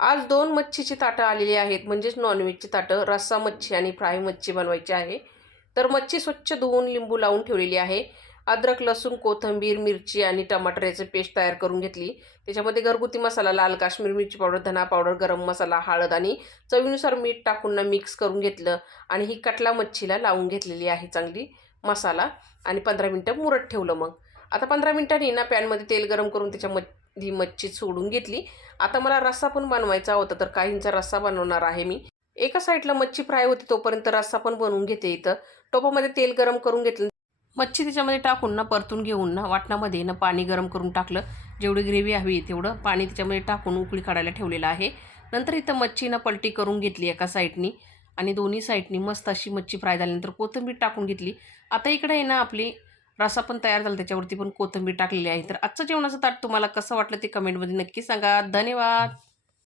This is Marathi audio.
आज 2 मच्छीची ताटं आलेली आहेत, म्हणजेच नॉनव्हेजची ताटं. रस्सा मच्छी आणि फ्राय मच्छी बनवायची आहे. तर मच्छी स्वच्छ धुवून लिंबू लावून ठेवलेली आहे. अद्रक, लसूण, कोथिंबीर, मिरची आणि टमाटर याची पेस्ट तयार करून घेतली. त्याच्यामध्ये घरगुती मसाला, लाल काश्मीर मिरची पावडर, धना पावडर, गरम मसाला, हळद आणि चवीनुसार मीठ टाकून मिक्स करून घेतलं आणि ही कटला मच्छीला लावून घेतलेली आहे चांगली मसाला आणि 15 मिनिटं मुरत ठेवलं मग. आता 15 मिनिटांनी पॅनमध्ये तेल गरम करून त्याच्यामध्ये मच्छी सोडून घेतली. आता मला रस्सा पण बनवायचा होता, तर काहींचा रस्सा बनवणार आहे मी. एका साईडला मच्छी फ्राय होती तोपर्यंत रस्सा पण बनवून घेते इथं. टोपामध्ये तेल गरम करून घेतलं. मच्छी त्याच्यामध्ये टाकून वाटणामध्ये वाटणामध्ये पाणी गरम करून टाकलं. जेवढी ग्रेव्ही हवी तेवढं पाणी त्याच्यामध्ये टाकून उकळी काढायला ठेवलेलं आहे. नंतर इथं मच्छी पलटी करून घेतली एका साईडनी आणि दोन्ही साईडनी मस्त अशी मच्छी फ्राय झाल्यानंतर कोथिंबीर टाकून घेतली. आता इकडे आपली रस्सा पण तयार झाला, त्याच्यावरती पण कोथिंबीर टाकलेली आहे. तर आजचं जेवणाचं ताट तुम्हाला कसं वाटलं ते कमेंटमध्ये नक्की सांगा. धन्यवाद.